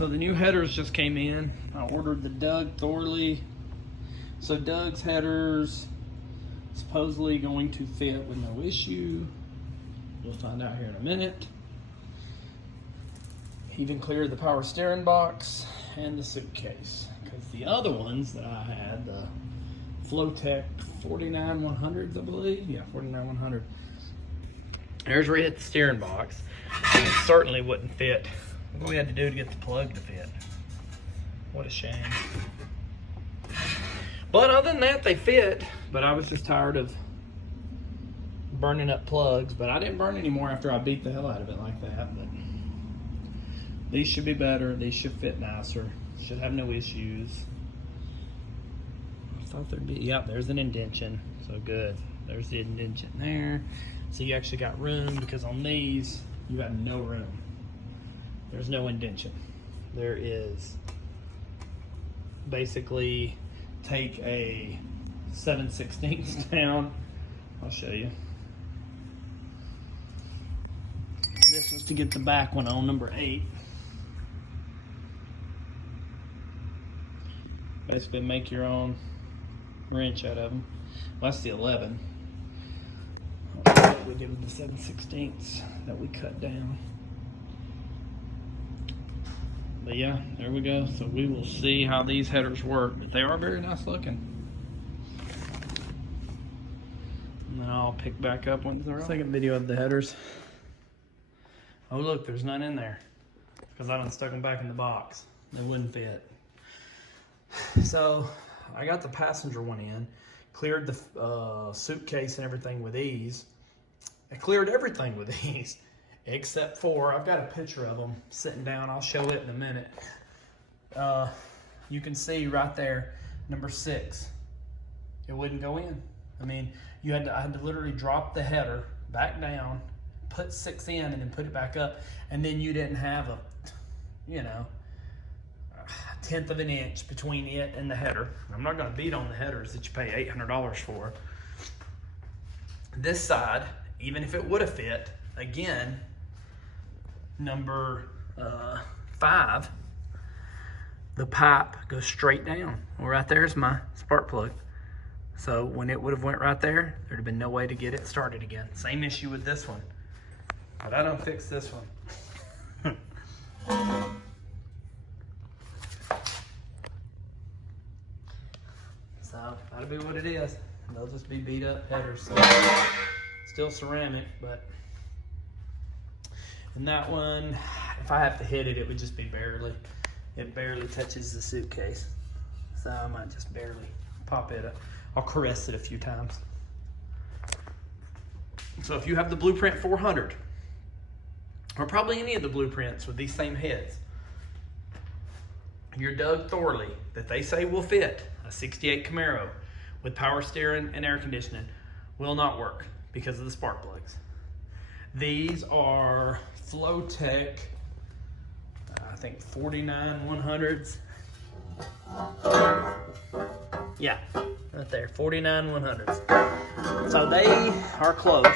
So the new headers just came in. I ordered the Doug Thorley. So Doug's headers supposedly going to fit with no issue. We'll find out here in a minute. Even cleared the power steering box and the suitcase. Because the other ones that I had, the Flowtech 49100s, I believe. Yeah, 49100. There's where you hit the steering box. It certainly wouldn't fit. What we had to do to get the plug to fit. What a shame. But other than that, they fit. But I was just tired of burning up plugs. But I didn't burn any more after I beat the hell out of it like that. But these should be better. These should fit nicer. Should have no issues. I thought there'd be, yep, there's an indentation. So good. There's the indentation there. So you actually got room, because on these, you got no room. There's no indentation. There is basically take a 7/16 down. I'll show you. This was to get the back one on, number 8. Basically make your own wrench out of them. Well, that's the 11. What we did with the 7/16 that we cut down. But yeah, there we go. So we will see how these headers work, but they are very nice looking. And then I'll pick back up once they're on. Second video of the headers. Oh look, there's none in there because I done stuck them back in the box. They wouldn't fit. So I got the passenger one in, cleared the suitcase and everything with ease. I cleared everything with ease, except for, I've got a picture of them sitting down. I'll show it in a minute. You can see right there, number 6. It wouldn't go in. I mean, I had to literally drop the header back down, put 6 in, and then put it back up. And then you didn't have a 1/10 of an inch between it and the header. I'm not going to beat on the headers that you pay $800 for. This side, even if it would have fit, again, number 5, the pipe goes straight down. Well, right there's my spark plug. So when it would have went right there, there'd have been no way to get it started again. Same issue with this one. But I don't fix this one. So that'll be what it is. They'll just be beat up headers. So still ceramic, but and that one, if I have to hit it, it would just be barely. It barely touches the suitcase. So I might just barely pop it up. I'll caress it a few times. So if you have the Blueprint 400, or probably any of the blueprints with these same heads, your Doug Thorley that they say will fit a 68 Camaro with power steering and air conditioning will not work because of the spark plugs. These are Flowtech, I think 49100s. Yeah, right there, 49100s. So they are close.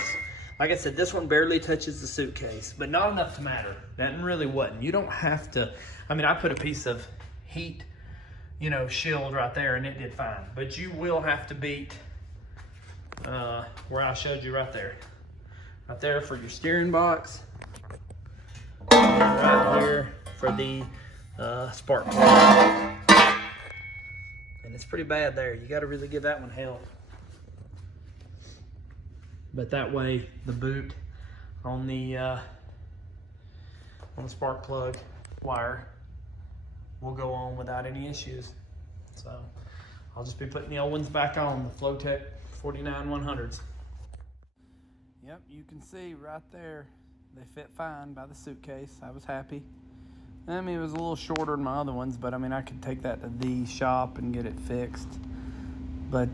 Like I said, this one barely touches the suitcase, but not enough to matter. That really wasn't. You don't have to, I mean, I put a piece of heat, shield right there and it did fine. But you will have to beat where I showed you right there. Right there for your steering box. And right here for the spark plug. And it's pretty bad there. You gotta really give that one hell. But that way the boot on the spark plug wire will go on without any issues. So I'll just be putting the old ones back on, the Flowtech 49100s. Yep, you can see right there they fit fine by the suitcase. I was happy. I mean, it was a little shorter than my other ones, but I mean, I could take that to the shop and get it fixed. But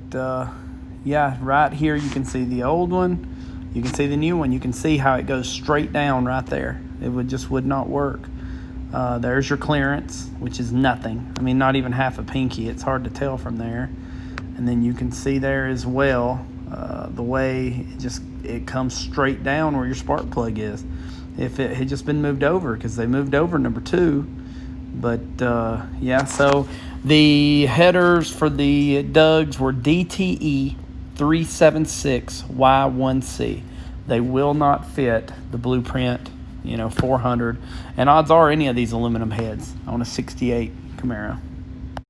yeah, right here you can see the old one, you can see the new one, you can see how it goes straight down right there. It would not work. There's your clearance, which is nothing. I mean, not even half a pinky. It's hard to tell from there. And then you can see there as well the way it comes straight down where your spark plug is. If it had just been moved over, because they moved over number 2 But yeah, so the headers for the Dougs were DTE 376Y1C. They will not fit the blueprint, 400. And odds are any of these aluminum heads on a 68 Camaro.